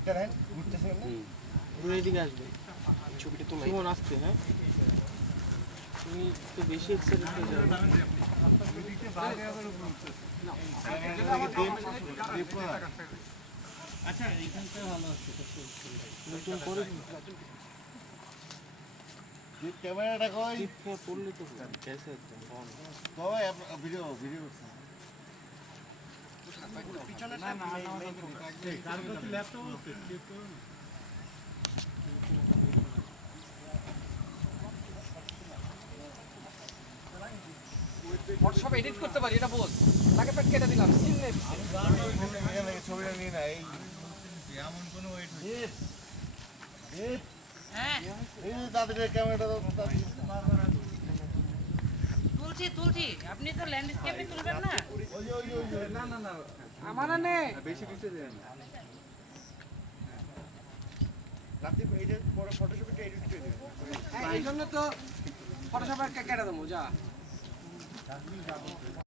দিকটা দেখেন ঘুরতেছে না পুরো এদিকে আসবে ছবিটা তো সুমন আসতে হ্যাঁ তুমি তো বেশি এক্সাইটেড হয়ে যাও আচ্ছা এখানটা ভালো আছে নতুন করে ক্যামেরাটা কই টিপে পড়লে তো ক্যাসে একদম কই ভিডিও ভিডিও পিছনে না না কার কাছে ল্যাপটপ আছে চেক করুন ফটোশপ এডিট করতে পারি এটা বল তাকে পেট কেটে দিলাম সিন নেই ছবিটা নিয়ে না এই এমন কোনো ওয়েট হ্যাঁ এই তাদের ক্যামেরাটা তুলছি আপনি তো ল্যান্ডস্কেপে তুলবেন না না না না আমার নে বেশি কিছু দেন রাতে এইটা পরে ফটোশপটা এডিট করে দিবেন এই জন্য তো ফটোশপ কেটে দেবো যা